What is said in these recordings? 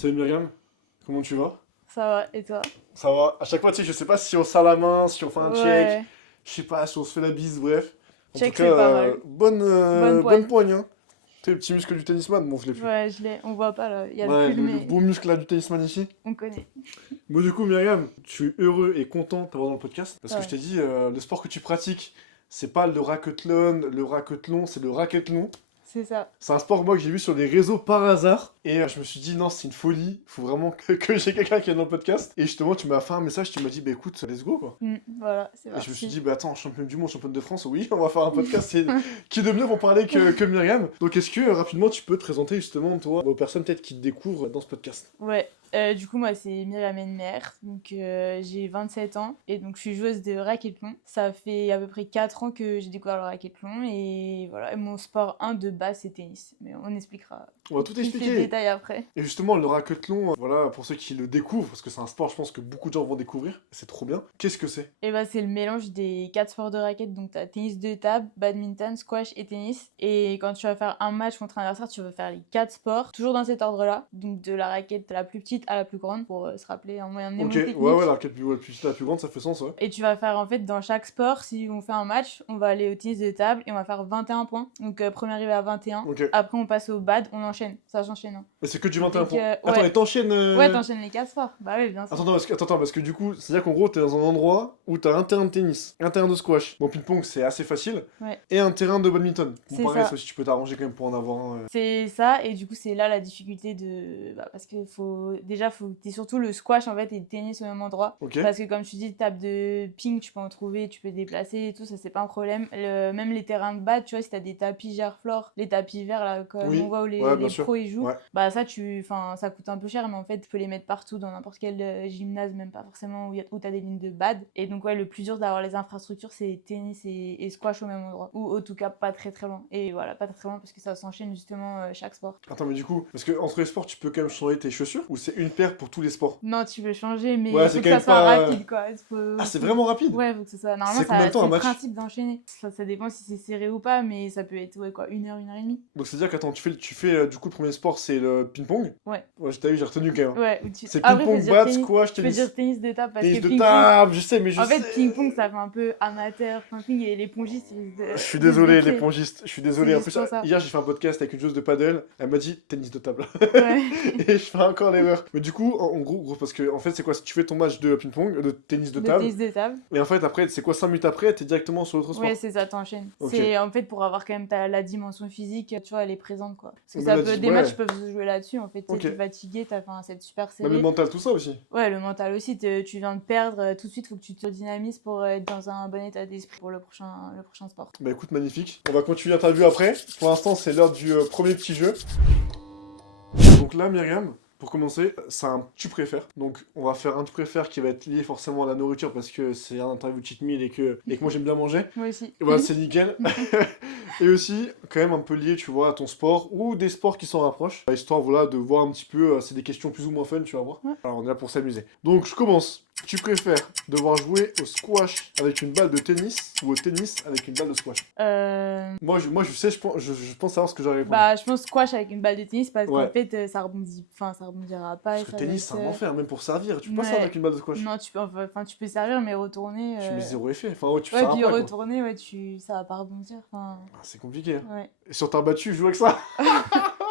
Salut Myriam, comment tu vas? Ça va, et toi? Ça va. À chaque fois, tu sais, je sais pas si on serre la main, si on fait un check, Ouais, je sais pas si on se fait la bise, bref. En tout check cas, c'est pas mal. Bonne bonne poigne. poigne, hein. Tu sais, le petit muscle du tennisman, bon, je l'ai plus. Ouais, je l'ai. On voit pas là, il y a le Ouais, pull, le mais beau muscle là du tennisman ici. on connaît. Bon, du coup, Myriam, je suis heureux et content de t'avoir dans le podcast parce que je Ouais, t'ai dit, le sport que tu pratiques, c'est pas le racquethlon, c'est le racquethlon. c'est ça. C'est un sport, moi, que j'ai vu sur les réseaux par hasard. Et je me suis dit, non, c'est une folie. Faut vraiment que j'ai quelqu'un qui est dans le podcast. Et justement, tu m'as fait un message, tu m'as dit, bah écoute, let's go, quoi. Voilà, c'est Et je me suis parti. dit, bah attends, championne du monde, championne de France, oui, on va faire un podcast. Qui de mieux pour parler que Myriam. Donc, est-ce que rapidement, tu peux te présenter justement, toi, aux personnes peut-être qui te découvrent dans ce podcast? Ouais, du coup, moi, c'est Myriam Enmer, donc j'ai 27 ans, et donc je suis joueuse de racquetball. Ça fait à peu près 4 ans que j'ai découvert le racquetball, et voilà, et mon sport 1 de base, c'est tennis. Mais on expliquera On va tout plus les expliquer. détails après. Et justement, le racquethlon, voilà, pour ceux qui le découvrent, parce que c'est un sport, je pense que beaucoup de gens vont découvrir, c'est trop bien. Qu'est-ce que c'est? Et bah, c'est le mélange des 4 sports de raquette, donc t'as tennis de table, badminton, squash et tennis. Et quand tu vas faire un match contre un adversaire, tu vas faire les 4 sports, toujours dans cet ordre-là, donc de la raquette la plus petite à la plus grande, pour se rappeler un moyen Ok, ouais, mnémotechnique. ouais, la raquette plus, ouais, la plus grande, ça fait sens, ouais. Et tu vas faire en fait dans chaque sport, si on fait un match, on va aller au tennis de table et on va faire 21 points. Donc premier arrivé à 21. Ok. Après on passe au bad, on enchaîne. Ça s'enchaîne. Hein. Mais c'est que du Dès 21 points. que... Attends, Ouais. et t'enchaînes. Ouais, t'enchaînes les 4 sports. Bah oui, bien sûr. Attends, parce que du coup, c'est-à-dire qu'en gros, t'es dans un endroit où t'as un terrain de tennis, un terrain de squash. Bon, ping-pong, c'est assez facile. Ouais. Et un terrain de badminton. Bon, C'est pareil, ça. ça aussi, tu peux t'arranger quand même pour en avoir un. C'est ça, et du coup, c'est là la difficulté de. Bah, parce que faut. Déjà, faut. T'es surtout le squash en fait et le tennis au même endroit. Ok. Parce que, comme tu dis, table de ping, tu peux en trouver, tu peux déplacer et tout, ça c'est pas un problème. Même les terrains de bad, tu vois, si t'as des tapis Gerflor, les tapis verts là, comme Oui. on voit où Ouais, bien les sûr. pros ils jouent, Ouais. bah ça, enfin, ça coûte un peu cher, mais en fait, tu peux les mettre partout dans n'importe quel gymnase, même pas forcément où t'as des lignes de bad. Et donc, ouais, le plus dur d'avoir les infrastructures, c'est tennis et squash au même endroit. Ou en tout cas, pas très très loin. Et voilà, pas très très loin parce que ça s'enchaîne justement chaque sport. Attends, mais du coup, parce que entre les sports, tu peux quand même changer tes chaussures ou c'est une paire pour tous les sports? Non, tu veux changer, mais Ouais, il c'est faut quand que ça même soit pas. rapide, quoi. Ah, c'est vraiment rapide? Ouais, faut que ce soit. Normalement, C'est combien de temps c'est un le match? principe d'enchaîner. Ça dépend si c'est serré ou pas, mais ça peut être, ouais, quoi, 1 heure, 1 heure et demie. Donc, c'est-à-dire qu'attends, tu fais du coup, le premier sport, c'est le ping-pong? Ouais. Ouais, t'as vu, j'ai retenu quand même. Ouais, C'est après, faut ping-pong, dire bad, tennis. squash, Tu peux dire tennis. tennis de table parce Tennis que de ping-pong. table, je sais, mais je En fait, sais. ping-pong, ça fait un peu amateur, ping et les pongistes, ils risquent Je suis de se désolé, les blesser. pongistes. Je suis C'est désolé. En juste plus, pour ça. hier, j'ai fait un podcast avec une joueuse de paddle. Elle m'a dit tennis de table. Ouais. Et je fais encore l'erreur. Mais du coup, en gros, parce que en fait, c'est quoi? Si tu fais ton match de ping-pong, de tennis de De table, tennis de table. et en fait, après, c'est quoi, 5 minutes après, t'es directement sur l'autre sport? Ouais, c'est ça, t'enchaînes. Ok. C'est en fait pour avoir quand même la dimension physique, tu vois, elle est présente, quoi. Parce que Mais ça là, peut, des ouais. matchs peuvent se jouer là-dessus, en fait. Ok. T'es fatigué, t'as fait un set super Même le serré. mental, tout ça aussi. Ouais, le mental aussi, tu viens de perdre, tout de suite, faut que tu te dynamises pour être dans un bon état d'esprit pour le prochain sport. Bah écoute, magnifique. On va continuer l'interview après. Pour l'instant, c'est l'heure du premier petit jeu. Donc là, Myriam, pour commencer, c'est un tu préfères. Donc on va faire un tu préfères qui va être lié forcément à la nourriture parce que c'est un interview cheat meal et que moi j'aime bien manger. Moi aussi. Et voilà, c'est nickel. Et aussi, quand même un peu lié, tu vois, à ton sport ou des sports qui s'en rapprochent. Histoire, voilà, de voir un petit peu, c'est des questions plus ou moins fun, tu vas voir. Ouais. Alors, on est là pour s'amuser. Donc, je commence. Tu préfères devoir jouer au squash avec une balle de tennis ou au tennis avec une balle de squash? Moi, je sais, je pense savoir ce que j'aurais répondu. Bah, je pense squash avec une balle de tennis parce Ouais. qu'en fait, ça rebondira pas. Parce et que ça le va tennis, c'est être, un enfer, même pour servir. Tu peux pas ouais. servir avec une balle de squash. Non, tu peux servir, mais retourner. Tu mets zéro effet. Enfin, ouais, tu Ouais, sers puis pas, quoi. retourner, ouais, ça va pas rebondir. Enfin, Ah, c'est compliqué. Hein. ouais. Et sur terre battue, joue avec ça?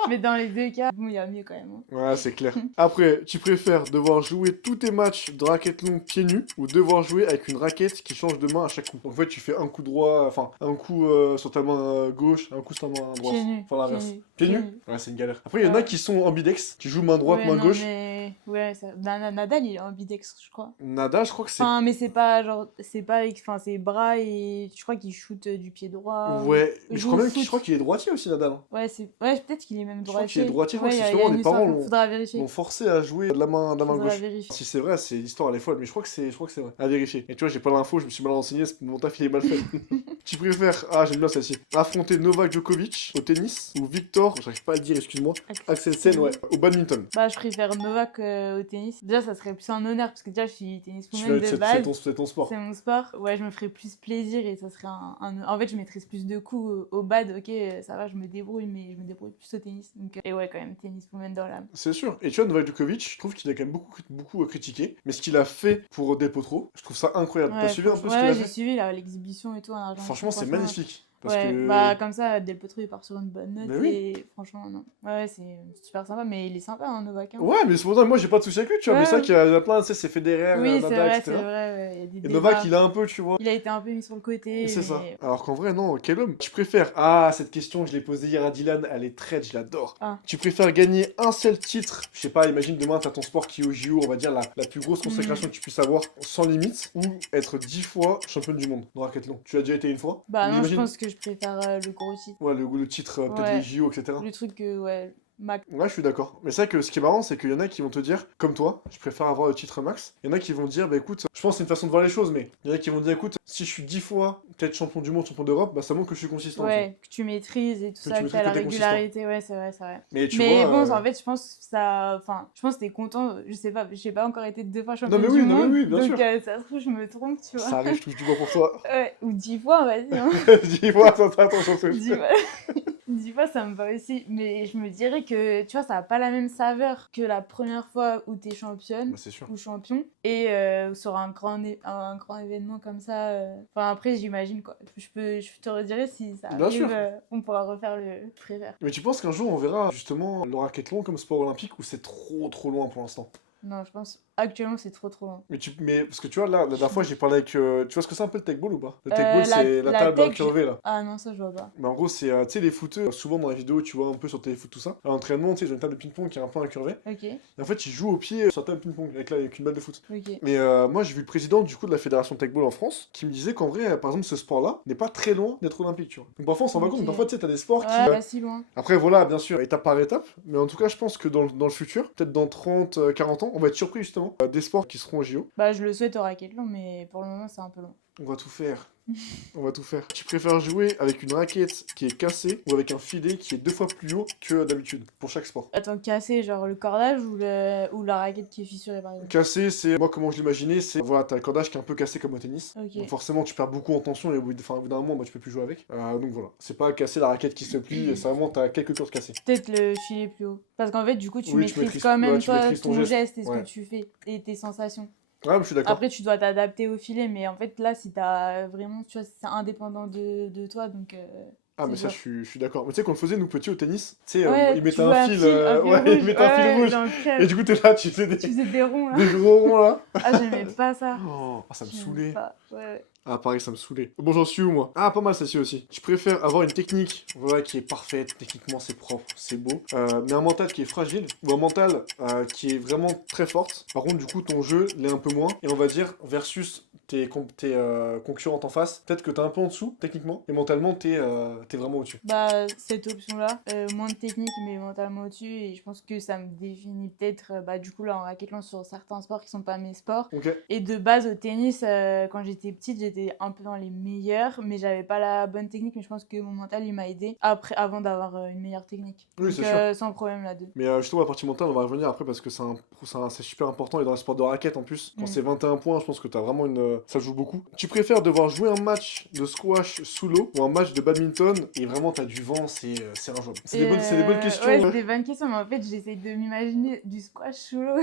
Mais dans les deux cas, bon, il y a mieux quand même. Hein. Ouais, c'est clair. Après, tu préfères devoir jouer tous tes matchs de raquette longue pieds nus ou devoir jouer avec une raquette qui change de main à chaque coup? Donc, en fait, tu fais un coup droit, enfin, un coup sur ta main gauche, un coup sur ta main droite. Pieds nus. Enfin, l'inverse. Pieds nus. Pieds Pieds nus? nus. Ouais, c'est une galère. Après, il y en a Ouais. qui sont ambidex. Tu joues main droite, Ouais, main non, gauche. mais... Ouais, Nadal, il est ambidex, je crois. Nada, je crois que c'est. Enfin, mais c'est pas genre... C'est pas avec... Enfin, c'est bras et... Je crois qu'il shoot du pied droit. Ouais, mais Il je joue crois au même foot. je crois qu'il est droitier aussi, Nadal. Hein. Ouais, ouais, peut-être qu'il est même Je crois qu'il droitier. est droitier, je crois Ouais, que il y a justement, une les parents histoire, faudra vérifier. l'ont forcé à jouer de la main Faudra gauche. vérifier. Si c'est vrai, c'est l'histoire, elle est folle, mais je crois que c'est vrai. À vérifier. Et tu vois, j'ai pas l'info, je me suis mal renseigné, mon taf il est mal fait. Tu préfères, j'aime bien celle-ci, affronter Novak Djokovic au tennis ou Victor, j'arrive pas à le dire, excuse-moi, Axelsen, ouais, au badminton. Bah, je préfère Novak qu'au tennis. Déjà, ça serait plus un honneur parce que déjà, je suis tenniswoman de base. C'est ton sport. C'est mon sport. Ouais, je me ferais plus plaisir et ça serait En fait, je maîtrise plus de coups au bad. Ok, ça va, je me débrouille, mais je me débrouille plus au tennis. Donc, et ouais, quand même, tenniswoman dans l'âme. C'est sûr. Et tu vois, Novak Djokovic, je trouve qu'il a quand même beaucoup critiqué. Mais ce qu'il a fait pour Del Potro, je trouve ça incroyable. Ouais, T'as suivi un peu ce qu'il ouais, a j'ai fait? suivi là, l'exhibition et tout en Argentine. Franchement, c'est magnifique. Parce Ouais, que... bah comme ça, Del Potro il part sur une bonne note Mais oui. et franchement, non. Ouais, c'est super sympa, mais il est sympa, hein, Novak. Hein. Ouais, mais c'est pour ça que moi j'ai pas de soucis avec lui, tu vois. Ouais. Mais c'est vrai qu'il y en a plein, tu sais, c'est Federer, Oui, Nadal, c'est etc. vrai, ouais, il y a des Et débats. Novak, il a un peu, tu vois. Il a été un peu mis sur le côté. C'est mais... ça. Alors qu'en vrai, non, quel homme. Tu préfères... Ah, cette question, je l'ai posée hier à Dylan, elle est traite, je l'adore. Ah. Tu préfères gagner un seul titre, je sais pas, imagine demain t'as ton sport qui est au JO, on va dire la plus grosse consécration que tu puisses avoir, sans limite, ou être 10 fois championne du monde dans racquethlon. Tu as déjà été une fois? Bah non, J'imagine- je pense que je préfère le gros titre. Ouais, le titre, peut-être Ouais. les JO, etc. Le truc que, ouais, max. Ouais, je suis d'accord. Mais c'est vrai que ce qui est marrant, c'est qu'il y en a qui vont te dire, comme toi, je préfère avoir le titre max. Il y en a qui vont dire, bah écoute, je pense que c'est une façon de voir les choses, mais il y en a qui vont dire, écoute, si je suis 10 fois peut-être champion du monde, champion d'Europe, bah ça montre que je suis consistant. Ouais, que tu maîtrises et tout Que ça, tu que maîtrises, t'as la que t'es régularité, ouais, c'est vrai, c'est vrai. Mais tu Mais vois, bon, en fait, je pense que ça. Enfin, je pense que t'es content, je sais pas, j'ai pas encore été 2 fois championne mais oui, du non, mais monde. oui, bien donc, sûr. ça se trouve, je me trompe, tu vois. ça arrive, je touche du bois pour toi. Ouais, ou 10 fois, vas-y, hein. 10 fois, attention, c'est 10 fois. 10 fois, ça me va aussi. Mais je me dirais que, tu vois, ça a pas la même saveur que la première fois où t'es championne Bah, c'est sûr. ou champion. Et sur un grand événement comme ça. Enfin, après, j'imagine, quoi. Je te redirai si ça Bien arrive, sûr. on pourra refaire le préfère. Mais tu penses qu'un jour on verra justement le racquethlon comme sport olympique ou c'est trop loin pour l'instant? Non, je pense actuellement c'est trop loin. Mais parce que tu vois, là, la dernière fois j'ai parlé avec. Tu vois ce que c'est un peu le tech ball ou pas? Le tech ball, La- c'est la la table tech, incurvée là. Ah non, ça je vois pas. Mais en gros, c'est, tu sais, les footeux, souvent dans les vidéos, tu vois un peu sur téléfoot, tout ça. À l'entraînement, tu sais, ils ont une table de ping-pong qui est un peu incurvée. Ok, Et en fait, ils jouent au pied sur la table de ping-pong avec une balle de foot. ok. Mais moi, j'ai vu le président du coup de la fédération tech ball en France qui me disait qu'en vrai, par exemple, ce sport-là n'est pas très loin d'être olympique, tu vois. Donc parfois, on s'en rend Ok. compte, mais parfois, tu sais, t'as des sports qui. Ouais, pas si loin. Après, voilà, bien sûr, étape par étape. Mais en tout cas, je pense que dans le futur, peut-être dans 30, 40 ans, on va être surpris justement des sports qui seront au JO. Bah, je le souhaite au racquethlon, mais pour le moment c'est un peu long. On va tout faire. On va tout faire. Tu préfères jouer avec une raquette qui est cassée ou avec un filet qui est 2 fois plus haut que d'habitude pour chaque sport? Attends, cassé, genre le cordage ou la raquette qui est fissurée par exemple. Cassé, c'est. Moi, comment je l'imaginais, c'est. Voilà, t'as le cordage qui est un peu cassé comme au tennis. Ok. Donc forcément, tu perds beaucoup en tension et au bout d'un moment, bah, tu peux plus jouer avec. Donc voilà. C'est pas casser la raquette qui se plie, c'est vraiment, t'as quelques cordes cassées. Peut-être le filet plus haut. Parce qu'en fait, du coup, tu Oui, tu maîtrises maîtrises- quand même ouais, tu toi maîtrises ton ton geste. geste et ce Ouais. que tu fais et tes sensations. Ouais, mais je suis d'accord. Après, tu dois t'adapter au filet, mais en fait, là, si t'as vraiment, tu vois, c'est indépendant de toi, donc. Ah, mais c'est ça, sûr. je suis d'accord. Mais tu sais, qu'on le faisait, nous, petits au tennis, tu sais, Ouais, ils tu mettaient jouais un fil. Ouais, rouge. ils mettaient un fil Ouais, rouge. dans le club. Et du coup, t'es là, tu faisais des, Tu faisais des ronds, là. des gros ronds là. Ah, j'aimais pas ça. Oh, ça me J'aimais saoulait. pas. Ouais. Ah, pareil, ça me saoulait. Bon, j'en suis où, moi? Ah, pas mal, celle-ci aussi. Je préfère avoir une technique, voilà, qui est parfaite, techniquement, c'est propre, c'est beau, mais un mental qui est fragile, ou un mental qui est vraiment très forte. Par contre, du coup, ton jeu l'est un peu moins, et on va dire, versus tes concurrentes en face, peut-être que t'es un peu en dessous, techniquement, et mentalement, t'es vraiment au-dessus. Bah, cette option-là, moins de technique, mais mentalement au-dessus, et je pense que ça me définit peut-être, bah, du coup, là, en racquetlant sur certains sports qui sont pas mes sports. Ok. Et de base, au tennis, quand j'étais petite, j'étais un peu dans les meilleurs, mais j'avais pas la bonne technique, mais je pense que mon mental, il m'a aidé avant d'avoir une meilleure technique. Oui, Donc, c'est sûr. sans problème là-dessus. Mais justement, la partie mentale, on va revenir après parce que c'est super important et dans les sports de raquette en plus. Quand Mm. c'est 21 points, je pense que t'as vraiment ça joue beaucoup. Tu préfères devoir jouer un match de squash sous l'eau ou un match de badminton et vraiment t'as du vent, c'est injouable. C'est des bonnes questions. Ouais, ouais. c'est des bonnes questions, mais en fait, j'essaie de m'imaginer du squash sous l'eau.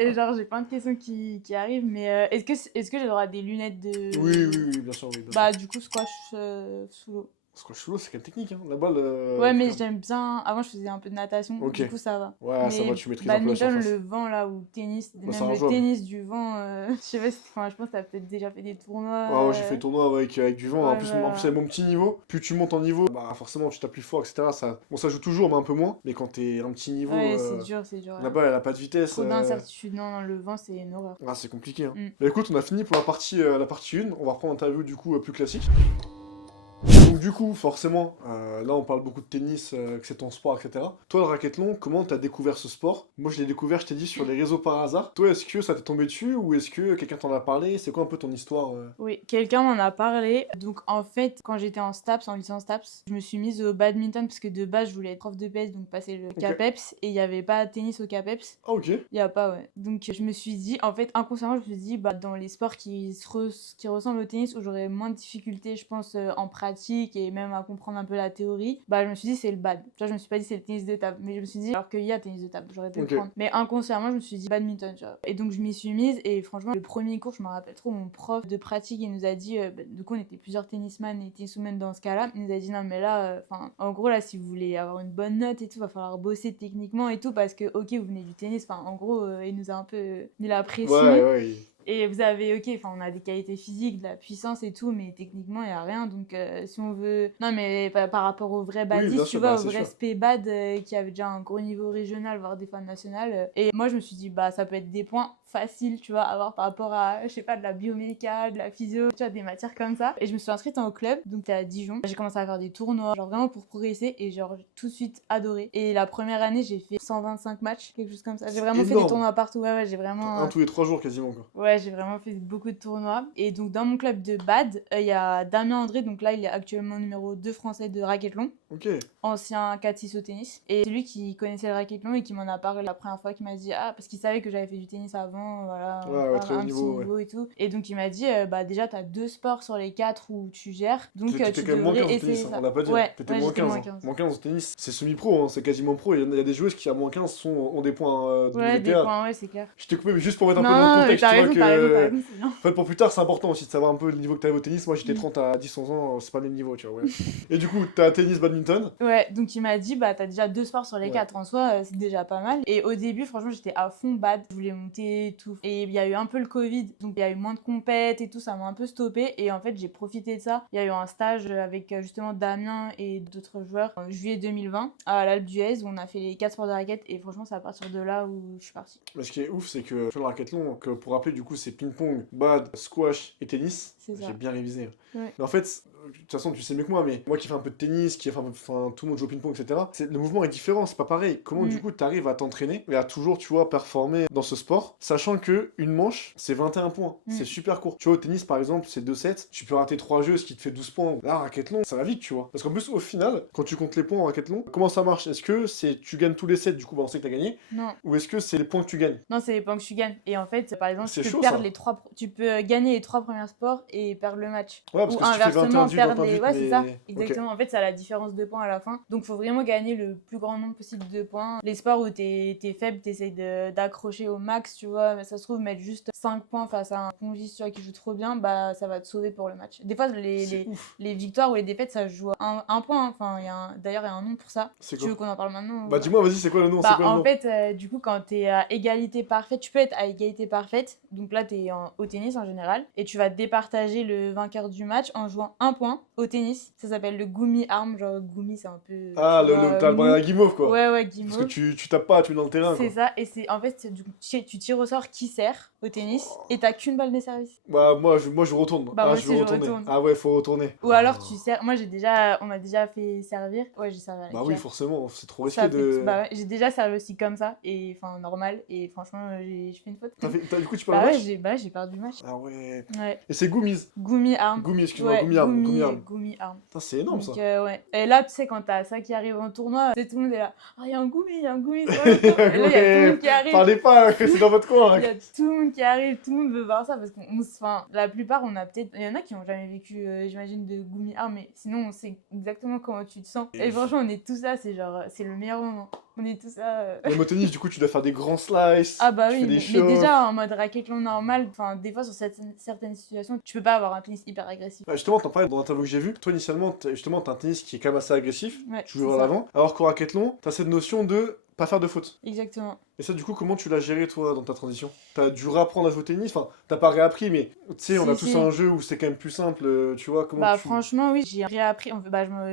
Et genre, j'ai plein de questions qui arrivent, mais est-ce que j'ai le droit à des lunettes de. Oui, bien sûr, oui. Bien Bah, du coup, squash sous l'eau. sûr. Squash sous l'eau, c'est quelle technique, hein. La balle. Ouais, mais j'aime bien. Avant, je faisais un peu de natation, Ok. du coup, ça va. Ouais, ça Mais va, tu maîtrises un peu la badminton, surface. le vent là, ou tennis, c'est même le injouable. tennis du vent, je sais pas si. Enfin, je pense que t'as peut-être déjà fait des tournois. Ah ouais, j'ai fait tournoi avec du vent, Ouais, en plus voilà. avec mon petit niveau, plus tu montes en niveau, bah forcément tu tapes plus fort, etc. Bon, ça joue toujours, mais un peu moins, mais quand t'es un petit niveau, Ouais, c'est dur, c'est dur. la balle elle a pas de vitesse. Trop d'incertitudes, non, le vent, c'est une horreur. Ah, c'est compliqué. Hein. Mm. Bah écoute, on a fini pour la partie 1, on va reprendre l'interview du coup plus classique. Donc Donc du coup, forcément, là on parle beaucoup de tennis, que c'est ton sport, etc. Toi, le racquethlon, comment t'as découvert ce sport? Moi, je l'ai découvert, je t'ai dit, sur les réseaux par hasard. Toi, est-ce que ça t'est tombé dessus ou est-ce que quelqu'un t'en a parlé? C'est quoi un peu ton histoire Oui, quelqu'un m'en a parlé. Donc en fait, quand j'étais en STAPS, en licence STAPS, je me suis mise au badminton parce que de base, je voulais être prof de PS, donc passer le CAPEPS. Et il n'y avait pas tennis au CAPEPS. Ah, ok. Il n'y a pas, ouais. Donc je me suis dit, en fait, inconsciemment, je me suis dit, bah, dans les sports qui ressemblent au tennis, où j'aurais moins de difficultés, je pense, en pratique et même à comprendre un peu la théorie, bah, je me suis dit, c'est le bad. Tu vois, je me suis pas dit, c'est le tennis de table. Mais je me suis dit, alors qu'il y a tennis de table, j'aurais pu le prendre. Mais inconsciemment, je me suis dit, badminton, tu vois. Et donc je m'y suis mise, et franchement, le premier cours, je me rappelle trop, mon prof de pratique, il nous a dit, du coup, on était plusieurs tennisman et tenniswomen dans ce cas-là, il nous a dit, non, mais là, en gros, là, si vous voulez avoir une bonne note et tout, va falloir bosser techniquement et tout, parce que, ok, vous venez du tennis, en gros, il nous a un peu mis la pression. Ouais. Et vous avez, on a des qualités physiques, de la puissance et tout, mais techniquement, il n'y a rien. Donc, si on veut. Non, mais par rapport aux vrais badistes, tu vois, aux vrais spé-bad qui avaient déjà un gros niveau régional, voire des fois national. Et moi, je me suis dit, bah, ça peut être des points faciles, tu vois, à avoir par rapport à, je sais pas, de la bioméca, de la physio, tu vois, des matières comme ça. Et je me suis inscrite au club, donc c'était à Dijon. J'ai commencé à faire des tournois, genre vraiment pour progresser, et genre tout de suite adoré. Et la première année, j'ai fait 125 matchs, quelque chose comme ça. J'ai vraiment fait des tournois partout, ouais, j'ai vraiment. Un tous les 3 jours quasiment, quoi. Ouais, j'ai vraiment fait beaucoup de tournois. Et donc, dans mon club de bad, il y a Damien André, donc là, il est actuellement numéro 2 français de racquethlon. Ok. Ancien 4-6 au tennis. Et c'est lui qui connaissait le racquethlon et qui m'en a parlé la première fois, qui m'a dit, ah, parce qu'il savait que j'avais fait du tennis avant, voilà, ouais, très haut niveau et tout. Et donc, il m'a dit, bah, déjà, t'as 2 sports sur les 4 où tu gères. Donc, tu quand même moins 15 au essayer tennis, ça. on l'a pas dit. Ouais, t'étais moins 15. Moins 15 au tennis, c'est semi-pro, hein, c'est quasiment pro. Il y a des joueuses qui, à moins 15, ont des points de ouais, WTA. des points, ouais, c'est clair. Je t'ai coupé, mais juste pour mettre un peu dans le contexte, t'as tu raison, vois t'as que. raison, c'est bien. En fait, pour plus tard, c'est important aussi de savoir un peu le niveau que t'avais au tennis. Moi, j'étais 30 à 10-11 ans, c'est pas le même niveau, tu vois. Ouais. Et du coup, t'as tennis, badminton. Ouais, donc il m'a dit, bah t'as déjà 2 sports sur les 4 en soi, c'est déjà pas mal. Et au début, franchement, j'étais à fond bad, je voulais monter et tout. Et il y a eu un peu le Covid, donc il y a eu moins de compètes et tout, ça m'a un peu stoppé. Et en fait, j'ai profité de ça. Il y a eu un stage avec justement Damien et d'autres joueurs en juillet 2020 à l'Alpe d'Huez, où on a fait les 4 sports de raquette. Et franchement, c'est à partir de là où je suis partie. Mais ce qui est ouf, c'est que sur le racquethlon, que pour rappeler, du coup, c'est ping-pong, bad, squash et tennis. J'ai bien révisé. Ouais. Mais en fait, de toute façon, tu sais mieux que moi, mais moi qui fais un peu de tennis, qui enfin, tout le monde joue au ping-pong, etc. Le mouvement est différent, c'est pas pareil. Comment du coup t'arrives à t'entraîner et à toujours, tu vois, performer dans ce sport, sachant que une manche, c'est 21 points. C'est super court. Tu vois, au tennis, par exemple, c'est 2 sets, tu peux rater 3 jeux, ce qui te fait 12 points. Là, racquethlon, ça va vite, tu vois. Parce qu'en plus, au final, quand tu comptes les points en racquethlon, comment ça marche? Est-ce que tu gagnes tous les sets, du coup, bah, on sait que t'as gagné? Non. Ou est-ce que c'est les points que tu gagnes? Non, c'est les points que tu gagnes. Et en fait, par exemple, tu peux gagner les 3 premiers sports et perdre le match. Ouais, parce ou que si inversement, tu fais 21 perdre les. Ouais, c'est ça. Exactement. Okay. En fait, ça a la différence de points à la fin. Donc, faut vraiment gagner le plus grand nombre possible de points. Les sports où t'es faible, t'essayes d'accrocher au max, tu vois. Mais ça se trouve, mettre juste 5 points face à un pongiste, tu vois, qui joue trop bien, bah, ça va te sauver pour le match. Des fois, les victoires ou les défaites, ça joue à un point. Hein. Enfin, d'ailleurs, il y a un nom pour ça. Tu veux qu'on en parle maintenant? Bah, dis-moi, vas-y, c'est quoi le nom? En fait, du coup, quand t'es à égalité parfaite, tu peux être à égalité parfaite. Donc là, t'es au tennis en général. Et tu vas départager le vainqueur du match en jouant un point au tennis. Ça s'appelle le Gumi Arm. Genre, Gumi, c'est un peu. Ah, t'as le bras guimauve, quoi. Ouais, guimauve. Parce que tu tapes pas, tu es dans le terrain. C'est ça. Et en fait, tu tires au sort qui sert au tennis. Et t'as qu'une balle de service. Bah, moi, je retourne. Bah, moi aussi, je retourne. Ah ouais, faut retourner. Ou alors, tu sers. Moi, on m'a déjà fait servir. Ouais, j'ai servi avec Bah oui, forcément, c'est trop risqué Bah ouais, j'ai déjà servi aussi comme ça. Et enfin, normal. Et franchement, j'ai fait une faute. Du coup, tu perds le match? Bah ouais, j'ai perdu le match. Ah ouais. Ouais. Et c'est Gumi Arm. Gumi, excuse-moi, ouais, Gumi Arm. Gumi Arm. Putain, c'est énorme. Donc, ça. ouais. Et là, tu sais, quand t'as ça qui arrive en tournoi, tout le monde est là. Ah, il y a un Gumi. Et là, il y a tout le monde qui arrive. Parlez pas, que c'est dans votre coin. Il y a tout le monde qui arrive, tout le monde veut voir ça parce la plupart, on a peut-être. Il y en a qui n'ont jamais vécu, j'imagine, de Gumi Arm, mais sinon, on sait exactement comment tu te sens. Et franchement, on est tous là, c'est genre, c'est le meilleur moment. On est tous là. Même au tennis, du coup, tu dois faire des grands slices. Ah bah oui, mais déjà en mode racquethlon normal, des fois sur certaines situations, tu peux pas avoir un tennis hyper agressif. Bah justement, t'en parlais dans l'interview que j'ai vue. Toi, initialement, t'as un tennis qui est quand même assez agressif. Ouais, tu joues à l'avant. Alors qu'au racquethlon, t'as cette notion de pas faire de faute. Exactement. Et ça, du coup, comment tu l'as géré, toi, dans ta transition? T'as dû réapprendre à jouer au tennis? Enfin, t'as pas réappris, mais tu sais, on a tous Si. un jeu où c'est quand même plus simple, tu vois, comment Bah tu... franchement oui, j'ai réappris,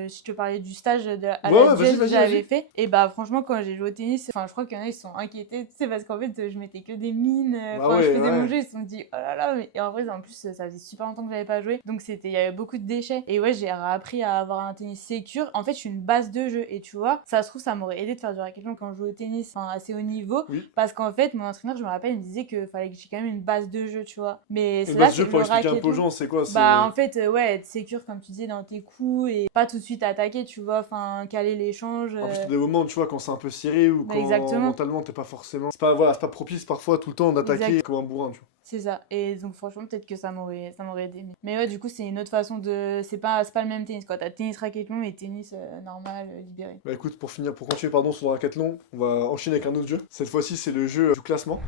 si je te parlais du stage à Ouais, la ouais, vas-y, Duel que vas-y, j'avais vas-y. fait, et bah franchement quand j'ai joué au tennis, enfin je crois qu'il y en a ils se sont inquiétés, tu sais, parce qu'en fait je mettais que des mines, Bah quand je ouais, faisais mon ouais. jeu ils se sont dit oh là là, mais et en vrai en plus ça faisait super longtemps que j'avais pas joué, donc il y avait beaucoup de déchets, et ouais j'ai réappris à avoir un tennis sécure, en fait je suis une base de jeu, et tu vois, ça se trouve ça m'aurait aidé de faire du racquetball quand je jouais au tennis, enfin assez haut niveau, Oui. parce qu'en fait mon entraîneur je me rappelle il me disait que fallait que j'ai quand même une base de jeu, tu vois, mais Et c'est bah, là ce jeu, c'est pour le expliquer un peu aux racquetball. gens, c'est quoi? Bah C'est... en fait ouais être sécure comme tu disais dans tes coups et pas tout de suite attaquer, tu vois, enfin caler l'échange. En plus, t'as des moments, tu vois, quand c'est un peu serré ou Bah, quand exactement, mentalement t'es pas forcément... C'est pas, voilà, c'est pas propice parfois tout le temps d'attaquer exact, comme un bourrin, tu vois. c'est ça. Et donc franchement peut-être que ça m'aurait aidé. Mais ouais du coup c'est une autre façon de, c'est pas le même tennis quoi. T'as tennis raqueton et tennis normal libéré. Bah écoute, pour continuer, pardon, sur le racquetball, on va enchaîner avec un autre jeu. Cette fois-ci, c'est le jeu du classement.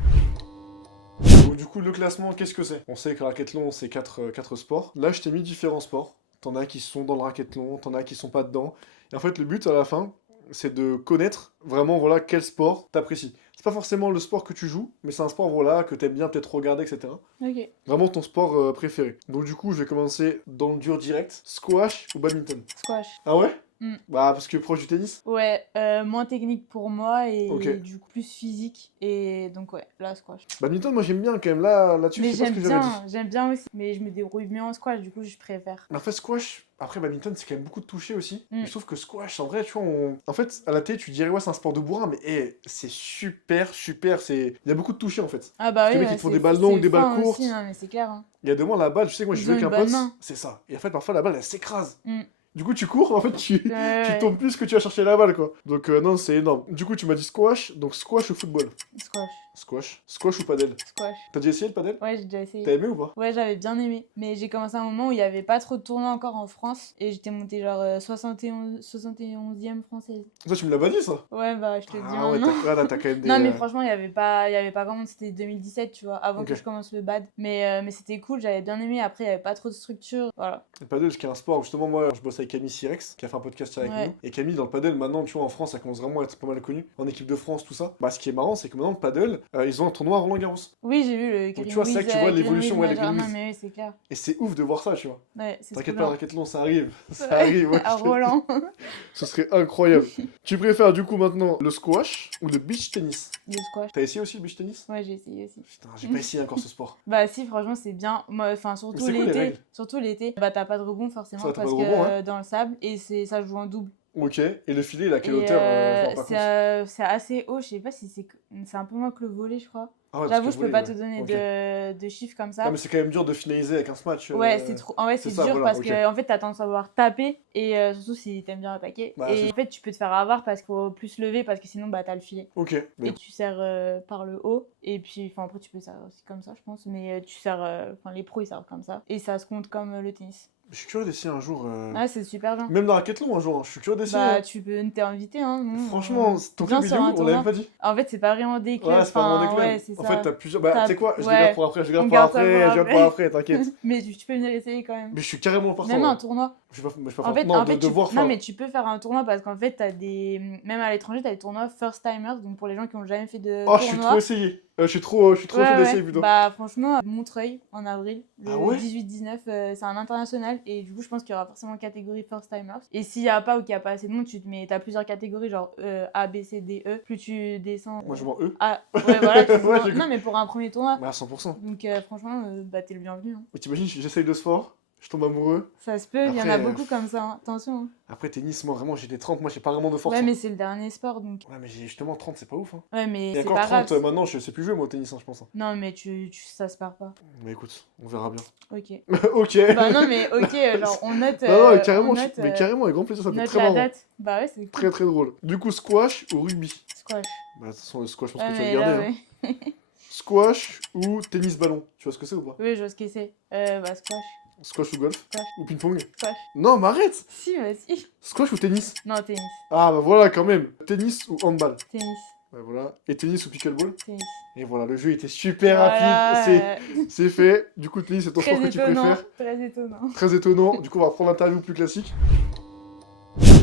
Donc du coup, le classement, qu'est-ce que c'est? On sait que le racquetball, c'est 4 sports. Là, je t'ai mis différents sports. T'en as qui sont dans le racquetball, t'en as qui sont pas dedans. Et en fait, le but à la fin, c'est de connaître vraiment, voilà, quel sport t'apprécies. C'est pas forcément le sport que tu joues, mais c'est un sport, voilà, que t'aimes bien peut-être regarder, etc. Ok, Vraiment ton sport préféré. Donc du coup, je vais commencer dans le dur direct. Squash ou badminton? squash. Ah ouais? Mm. Bah parce que proche du tennis? Ouais, moins technique pour moi et Ok. du coup plus physique. Et donc ouais, là squash. Badminton, moi j'aime bien quand même. Là-dessus, Mais je sais pas ce que j'aurais dit. j'aime bien aussi. Mais je me débrouille mieux en squash, du coup je préfère. Mais en fait, squash, après badminton, c'est quand même beaucoup de toucher aussi. Mm. Mais je trouve que squash, en vrai, tu vois, en fait, à la télé, tu dirais, ouais, c'est un sport de bourrin, mais c'est super, super. Il y a beaucoup de toucher en fait. Ah bah Parce que oui, les mecs, ils te font des balles longues, des balles fin courtes. aussi, non mais c'est clair. Hein. Il y a de moi la balle, je sais que moi, je Ils jouais ont avec une un bonne pote, main. c'est ça. Et en fait, parfois, la balle, elle s'écrase. Mm. Du coup, tu cours, en fait, tu Ouais. tombes plus que tu vas chercher la balle, quoi. Donc, non, c'est énorme. Du coup, tu m'as dit squash, donc squash ou football? Squash. Squash ou padel? Squash. T'as déjà essayé le padel? Ouais, j'ai déjà essayé. T'as aimé ou pas? Ouais, j'avais bien aimé. Mais j'ai commencé à un moment où il n'y avait pas trop de tournois encore en France. Et j'étais montée genre 71e française. Ça, tu me l'as pas dit, ça? Ouais, bah je te le dis Ah ouais, maintenant. t'as quand même des... Non, mais franchement, il y avait pas grand monde. C'était 2017, tu vois, avant Ok. que je commence le bad. Mais c'était cool, j'avais bien aimé. Après, il n'y avait pas trop de structure. Voilà. Le padel, qui est un sport, justement, moi, je bosse avec Camille Sirex, qui a fait un podcast avec Ouais. nous. Et Camille, dans le padel, maintenant, tu vois, en France, ça commence vraiment à être pas mal connu. En équipe de France, tout ça. Bah, ce qui est marrant, c'est que maintenant, le padel, ils ont un tournoi à Roland-Garros. Oui, j'ai vu le Donc, tu vois, c'est là que tu vois l'évolution, ouais, les Green Green Wiz. mais oui, c'est clair. Et c'est ouf de voir ça, tu vois. Ouais, c'est trop T'inquiète pas, bien. le racquetball, ça arrive. Ça arrive, ouais. À Roland. Ce serait incroyable. Tu préfères, du coup, maintenant, le squash ou le beach tennis? Le squash. T'as essayé aussi le beach tennis? Ouais, j'ai essayé aussi. Putain, j'ai pas essayé encore ce sport. Bah si, franchement, c'est bien. Moi, enfin, Mais surtout c'est quoi les l'été. règles? Surtout l'été. Bah t'as pas de rebond forcément Ça, t'as parce pas de que rebond, hein. dans le sable et ça joue en double. Ok. Et le filet, il a quelle Et hauteur? Je me rends pas compte. c'est assez haut. Je sais pas si c'est un peu moins que le volley, je crois. Ah ouais, parce J'avoue, que je le peux volley, pas te donner Ok. de chiffres comme Ah, ça. mais c'est quand même dur de finaliser avec un smash. Ouais, c'est trop. En vrai, c'est ça, dur voilà, parce ok. que en fait, t'as tendance à vouloir taper et surtout si t'aimes bien attaquer. Bah, et c'est- en fait, tu peux te faire avoir parce qu'il faut plus lever parce que sinon, bah t'as le filet. Ok. Mais Et tu serres par le haut. Et puis, enfin, après, tu peux serrer aussi comme ça, je pense. Mais tu serres. Enfin, les pros, ils servent comme ça. Et ça se compte comme le tennis. je suis curieux d'essayer un jour. Ah, c'est super bien. Même dans Racquetball un jour, hein. Je suis curieux d'essayer. Bah, hein. tu peux. T'es invité, hein. Nous, Franchement, ton viens club il est sur où? un On tournoi. l'a même pas dit. En fait, c'est pas vraiment des clubs. Ouais, c'est pas vraiment des clubs. Ouais, c'est En ça. fait, t'as plusieurs. Bah, tu sais quoi? Je le Ouais. garde pour après. Je le garde On pour garde ça après. pour Je garde pour après, t'inquiète. Mais tu peux venir essayer quand même. Mais je suis carrément partant. Même ouais. un tournoi. Je peux En fait, non, de voir. non, enfin, mais tu peux faire un tournoi parce qu'en fait, t'as des. Même à l'étranger, t'as des tournois first timers. Donc pour les gens qui ont jamais fait de Oh, je suis tournoi. trop essayé. Je suis trop chaud Ouais, d'essayer ouais. plutôt. Bah, franchement, à Montreuil, en avril, le Ah ouais 18-19, c'est un international. Et du coup, je pense qu'il y aura forcément catégorie first timers. Et s'il y a pas ou qu'il y a pas assez de monde, t'as plusieurs catégories, genre A, B, C, D, E. Plus tu descends. Moi, je vois eux. Ah, ouais, voilà. Ouais, j'ai- Non, mais pour un premier tournoi. Bah, à 100%. Donc, franchement, bah, t'es le bienvenu. Hein. Mais t'imagines, j'essaye de sport, je tombe amoureux. Ça se peut, il y en a Après, beaucoup comme ça. Hein. Attention. Hein. Après, tennis, moi, vraiment, j'ai des 30. Moi, j'ai pas vraiment de force. Ouais, hein. mais c'est le dernier sport, donc. Ouais, mais j'ai justement 30, c'est pas ouf. Hein. Ouais, mais Et c'est encore pas 30, grave. maintenant, je sais plus jouer, moi, au tennis, hein, je pense. hein. Non, mais ça se perd pas. Mais écoute, on verra bien. Ok. Ok. Bah non, mais ok, genre on note. Non, non, carrément, on note, mais carrément, avec grand plaisir, ça peut être note très la marrant. date. Bah ouais, c'est cool. Très très drôle. Du coup, squash ou rugby? Squash. Bah, de toute façon, le squash, je pense Ouais, que tu vas mais le là, garder. hein. ouais. Squash ou tennis ballon? Tu vois ce que c'est ou pas? Oui, je vois ce que c'est. Bah, squash. Squash ou golf? Squash. Ou ping-pong? Squash. Non, mais arrête! Si, vas-y. Squash ou tennis? Non, tennis. Ah, bah voilà, quand même. Tennis ou handball? Tennis. Bah voilà. Et tennis ou pickleball? Tennis. Et voilà, le jeu était super Voilà, rapide. C'est fait. Du coup, tennis, c'est ton très sport que tu étonnant. préfères. Très étonnant. Très étonnant. Du coup, on va reprendre l'interview plus classique.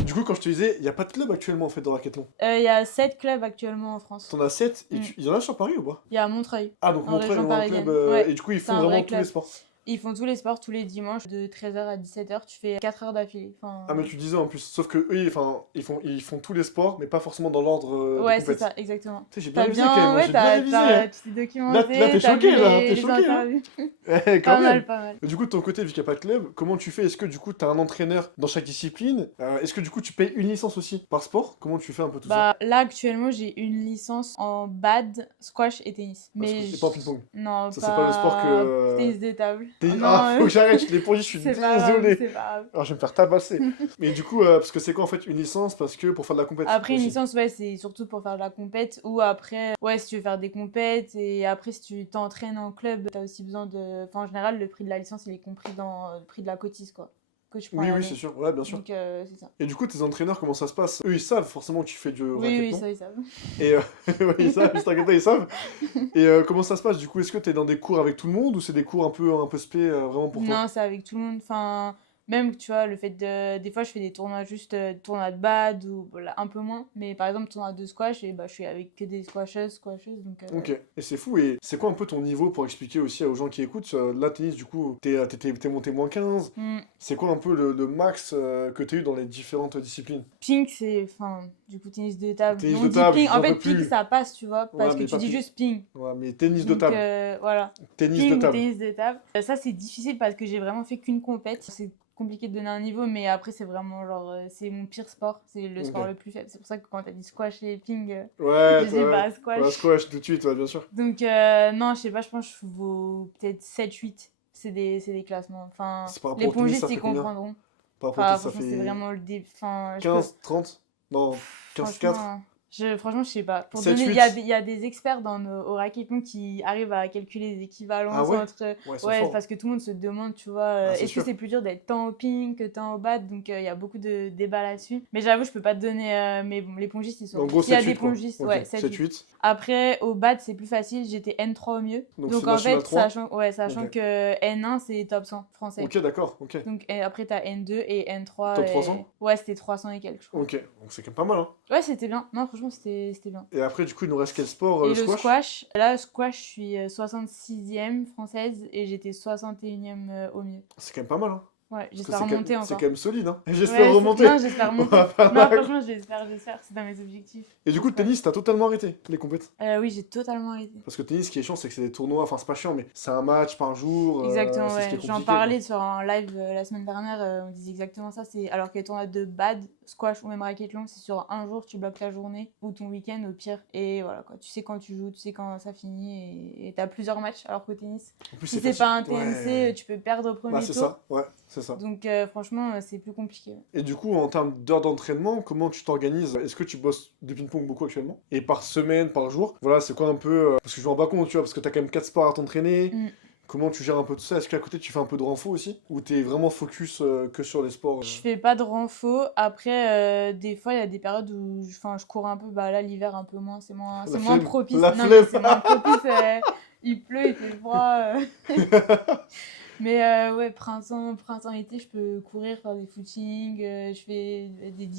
Du coup, quand je te disais, il n'y a pas de club actuellement en fait dans le Racathlon. Il y a 7 clubs actuellement en France. T'en as 7 et Mm. il y en a sur Paris ou pas? Il y a Montreuil, Ah, donc en Montreuil, région vraiment un club. parisienne. Ouais, Et du coup, ils c'est font un vrai vraiment tous les club. sports. Ils font tous les sports tous les dimanches de 13h à 17h. Tu fais 4 heures d'affilée. Enfin, Ah, mais tu disais en plus, sauf que eux, ils font tous les sports, mais pas forcément dans l'ordre ouais, de c'est compète. ça, exactement. Tu sais, j'ai bien T'as révisé quand bien, même, ouais, j'ai bien révisé. Hein. tu t'es documenté, Là, t'es t'as choqué, vu là, t'es les choqué, hein. interviews. Eh, quand Pas même. mal, pas mal. Du coup, de ton côté, vu qu'il n'y a pas de club, comment tu fais? Est-ce que du coup, tu as un entraîneur dans chaque discipline? Est-ce que du coup, tu payes une licence aussi par sport? Comment tu fais un peu tout ça? Bah, là, actuellement, j'ai une licence en bad, squash et tennis. Mais Et pas en ping-pong. non, Ça, c'est pas le sport que. tennis de table. Ah, Non, faut que j'arrête, je l'ai pour je suis c'est pas grave, désolé. c'est pas grave. Alors, je vais me faire tabasser. Mais du coup, parce que c'est quoi en fait une licence? Parce que pour faire de la compétition. Après, une licence, ouais, c'est surtout pour faire de la compète. Ou après, ouais, si tu veux faire des compètes. Et après, si tu t'entraînes en club, t'as aussi besoin de. Enfin, en général, le prix de la licence, il est compris dans le prix de la cotise, quoi. Que tu prends Oui, à oui, l'année. c'est sûr. Ouais, bien sûr. Donc, c'est ça. Et du coup, tes entraîneurs, comment ça se passe? Eux, ils savent forcément que tu fais du Oui, oui, racquetball. ça, ils savent. Et ouais, ils savent, juste t'inquiète pas, ils savent. Et comment ça se passe? Du coup, est-ce que t'es dans des cours avec tout le monde ou c'est des cours un peu spé vraiment pour toi? Non, c'est avec tout le monde. Enfin, même, tu vois, le fait de. Des fois, je fais des tournois juste tournois de bad ou voilà, un peu moins. Mais par exemple, tournoi de squash, et bah, je suis avec que des squasheuses. Donc, Ok, et c'est fou. Et c'est quoi un peu ton niveau pour expliquer aussi aux gens qui écoutent? Là, tennis, du coup, t'es monté -15. hmm. C'est quoi un peu le max que t'as eu dans les différentes disciplines? Ping, c'est. Enfin, du coup, tennis de table. Tennis On de dit table, ping. En j'en fait, peux ping, plus. ça passe, tu vois, Ouais, parce que mais tu pas dis ping. juste ping. Ouais, mais tennis de Donc, table. voilà. Tennis Ping de ou table. tennis de table. Ça, c'est difficile parce que j'ai vraiment fait qu'une compète. C'est compliqué de donner un niveau, mais après, c'est vraiment genre. C'est mon pire sport. C'est le sport Ok. le plus faible. C'est pour ça que quand t'as dit squash et ping, Ouais, je dis bah, ouais. squash. Ouais, squash tout de suite, ouais, bien sûr. Donc, non, je sais pas, je pense que je vaux peut-être 7-8. C'est des classements. Enfin, C'est par rapport les au tennis, ça pongistes, ils fait combien? comprendront. Par rapport au Enfin, tennis, ça franchement, c'est fait vraiment le début. Enfin, 15, 30? Non, 15, 4? Franchement, je sais pas. Pour 7, donner, 8? il y a des experts au racquetball qui arrivent à calculer les Ah équivalences ouais? entre. Ouais, ils sont Ouais, forts. parce que tout le monde se demande, tu vois, Ah, c'est est-ce que sûr. c'est plus dur d'être tant au ping que tant au bad? Donc, il y a beaucoup de débats là-dessus. Mais j'avoue, je peux pas te donner. Mais bon, les pongistes, ils En sont. gros, S'il y a 7, des 8, quoi. pongistes, Ok, ouais, 7, 7-8. 8. Après, au bad, c'est plus facile. J'étais N3 au mieux. Donc, Donc c'est en national fait, 3. sachant Ok. que N1, c'est top 100 français. Ok, d'accord, ok. Donc et après, t'as N2 et N3. Top Et... 300? Ouais, c'était 300 et quelques, je crois. Ok, donc c'est quand même pas mal, hein. Ouais, c'était bien. Non, franchement, c'était bien. Et après, du coup, il nous reste quel sport? Et Le le squash? squash, là, squash, je suis 66e française et j'étais 61e au mieux. C'est quand même pas mal, hein. Ouais, Parce que j'espère c'est quand remonter même, c'est encore. quand même solide, hein. Ouais, J'espère remonter. Non, j'espère On remonter. va faire Non, la- franchement, j'espère. C'est dans mes objectifs. Et du coup, le tennis, t'as totalement arrêté les compètes. Oui, j'ai totalement arrêté. Parce que le tennis, ce qui est chiant, c'est que c'est des tournois, enfin, c'est pas chiant, mais c'est un match par jour. Exactement, c'est ce qui est ouais. J'en compliqué, parlais sur un live la semaine dernière, on disait exactement ça. Alors que les tournois de bad, squash ou même racquetball, c'est sur un jour, tu bloques la journée ou ton week-end au pire. Et voilà, quoi. Tu sais quand tu joues, tu sais quand ça finit et t'as plusieurs matchs. Alors qu'au tennis, quoi. En plus, si c'est facile. pas un TMC, Ouais. tu peux perdre au premier Bah, c'est tour. ça, ouais, c'est ça. Donc franchement, c'est plus compliqué. Et du coup, en termes d'heures d'entraînement, comment tu t'organises? Est-ce que tu bosses de ping-pong beaucoup actuellement? Et par semaine, par jour? Voilà, c'est quoi un peu. Parce que je me rends pas compte, tu vois, parce que t'as quand même 4 sports à t'entraîner. Mm. Comment tu gères un peu tout ça? Est-ce qu'à côté tu fais un peu de renfo aussi? Ou t'es vraiment focus que sur les sports? Je fais pas de renfo. Après, des fois, il y a des périodes où je cours un peu. Bah là, l'hiver, un peu moins. C'est moins flemme. propice. La Non, flemme. mais c'est moins propice. Il pleut, il fait froid. Mais ouais, printemps-été, je peux courir, faire des footings. Je fais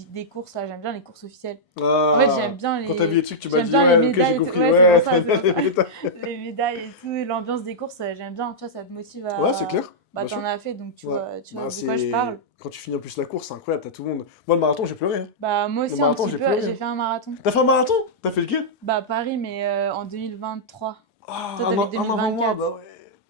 des courses. Là, j'aime bien les courses officielles. En fait, j'aime bien Quand t'as vu les trucs, tu m'as j'aime dit, bien les ouais, ok, j'ai médailles et tout. compris. Ouais, Ouais, c'est pour ça, t'as les médailles. les médailles et tout. L'ambiance des courses, j'aime bien. Tu vois, ça te motive à. Ouais, c'est clair. Bah, bien t'en sûr. as fait, donc tu Ouais. vois Bah, de quoi je parle. Quand tu finis en plus la course, c'est incroyable, t'as tout le monde. Moi, le marathon, j'ai pleuré, hein. Bah, moi Le aussi, un marathon, petit j'ai peu. pleuré. J'ai fait un marathon. T'as fait un marathon? T'as fait lequel? Bah, Paris, mais en 2023. Ah, Toi, un t'avais an avant moi, 2024. bah ouais.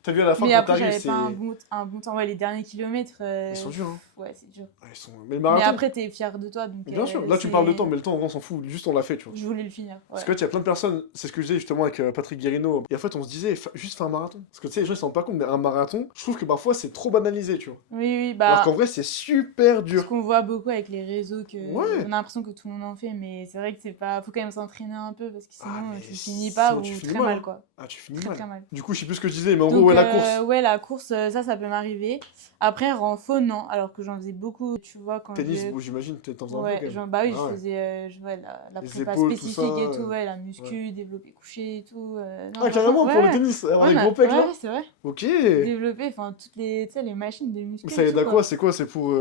T'as vu à la fin Mais quand après, t'arrives, j'avais c'est. pas un bon temps. Ouais, les derniers kilomètres. Ils sont durs, hein. Ouais, c'est dur. Ah, ils sont... Mais le Mais marathon. après, t'es fier de toi. Donc, Bien sûr, là tu parles de temps, mais le temps, en vrai, on s'en fout. Juste on l'a fait, tu vois. Je voulais le finir. Ouais. Parce que là, il y a plein de personnes, c'est ce que je disais justement avec Patrick Guérino. Et en fait, on se disait, juste faire un marathon. Parce que tu sais, les gens ils s'en rendent pas compte, mais un marathon, je trouve que parfois c'est trop banalisé, tu vois. Oui, Alors bah. qu'en vrai, c'est super Ce dur. qu'on voit beaucoup avec les réseaux, Ouais. on a l'impression que tout le monde en fait, mais c'est vrai que c'est pas. Faut quand même s'entraîner un peu parce que sinon Ah, mais tu finis pas sinon, ou tu finis très mal, mal, hein. quoi. Ah, tu finis Très mal. très mal. Du coup, je sais plus ce que je disais, mais en Donc, gros, la course. Ouais, la course, ça peut m'arriver. Après, renfo, non. Alors que j'en faisais beaucoup, tu vois, quand Tennis, bon, j'imagine que t'en faisais un peu Ouais, quand même. genre, bah oui, Ah je ouais. faisais ouais, la Les prépa épaules, tout spécifique ça. et tout, ouais, la muscu, développé couché et tout. Non, Ah, franchement, carrément, pour le ouais, tennis, avoir ouais, les gros pecs ouais, là? ouais, c'est vrai. Ok. Mais Développer, enfin, toutes les, tu sais, les machines de muscu ça et aide tout, à quoi? quoi. C'est quoi? C'est pour.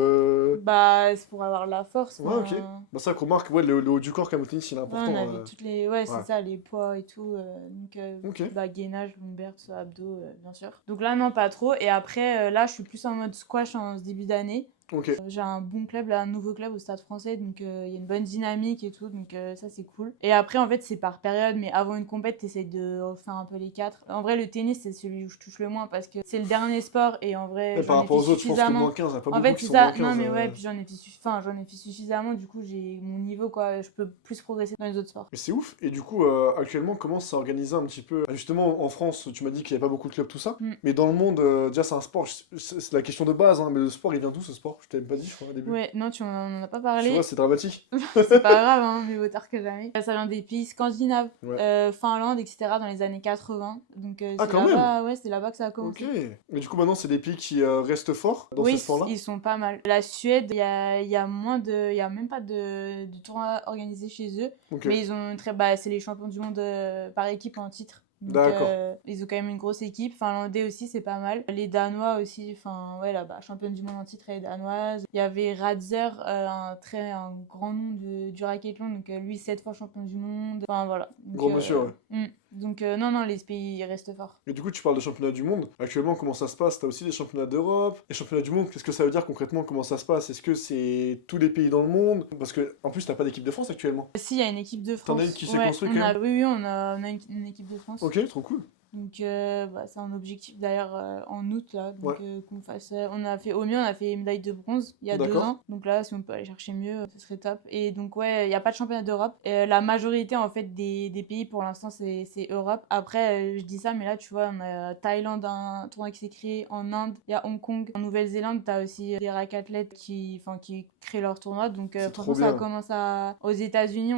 Bah, c'est pour avoir la force, Ouais, ok. enfin. Bah, ça qu'on remarque, ouais, le haut du corps, comme au tennis, il est Ouais, on important. avait toutes les. Ouais, c'est Ouais. ça, les poids et tout. Donc, Ok. bah, gainage, lombaire, tout ça, abdos, bien sûr. Donc là, non, pas trop. Et après, là, je suis plus en mode squash en ce début d'année. Ok. J'ai un bon club, là, un nouveau club au Stade Français, donc il y a une bonne dynamique et tout, donc ça c'est cool. Et après, en fait, c'est par période, mais avant une compète, t'essayes de refaire un peu les quatre. En vrai, le tennis, c'est celui où je touche le moins parce que c'est le dernier sport et en vrai, Et par j'en ai rapport fait aux autres, je pense que moins suffisamment. 15, il n'y a pas En beaucoup fait, qui c'est sont moins ça, non 15. mais ouais, puis j'en ai fait suffisamment, du coup, j'ai mon niveau, quoi, je peux plus progresser dans les autres sports. Mais c'est ouf. Et du coup, actuellement, comment ça s'organise un petit peu? Justement, en France, tu m'as dit qu'il n'y avait pas beaucoup de clubs, tout ça. Mm. Mais dans le monde, déjà, c'est un sport. C'est la question de base, hein, mais le sport, il vient d'où ce sport? Je t'avais même pas dit, je crois, au début. Ouais, non, tu en as pas Tu vois, parlé. c'est dramatique. C'est pas grave, hein, mieux vaut tard que jamais. Ça vient des pays scandinaves, Ouais. Finlande, etc., dans les années 80. Donc Ah, c'est quand même! là-bas, ouais, c'est là-bas que ça a Ok. commencé. Mais du coup, maintenant, c'est des pays qui restent forts dans Oui, ces sports-là? ils sont pas mal. La Suède, il y a moins de, il y a même pas de tournois organisés chez eux, Ok. mais ils ont une très, bah, c'est les champions du monde par équipe en titre. Donc D'accord. ils ont quand même une grosse équipe. Finlandais aussi, c'est pas mal. Les Danois aussi, enfin ouais là-bas, championne du monde en titre, elle est danoise. Il y avait Radzer, un grand nom du racquetball, donc lui 7 fois champion du monde. Enfin voilà. Donc, Gros monsieur, ouais. donc non, non, les pays ils restent forts. Et du coup, tu parles de championnat du monde. Actuellement, comment ça se passe? T'as aussi des championnats d'Europe. Les championnats du monde, qu'est-ce que ça veut dire concrètement? Comment ça se passe? Est-ce que c'est tous les pays dans le monde? Parce que, en plus, t'as pas d'équipe de France actuellement. Si, il y a une équipe de T'en France. as une qui s'est Ouais, construite quand même? oui, oui, on a une équipe de France. Ok, trop cool. Donc, bah, c'est un objectif d'ailleurs en août, là. Donc, Ouais. qu'on fasse. On a fait au mieux, on a fait médaille de bronze il y a 2 D'accord. ans. Donc là, si on peut aller chercher mieux, ce serait top. Et donc, ouais, il n'y a pas de championnat d'Europe. La majorité, en fait, des pays pour l'instant, c'est Europe. Après, je dis ça, mais là, tu vois, on a Thaïlande, un tournoi qui s'est créé. En Inde, il y a Hong Kong. En Nouvelle-Zélande, tu as aussi des rack-athlètes qui créent leur tournoi. Donc, C'est franchement, trop ça bien. commence à. Aux États-Unis,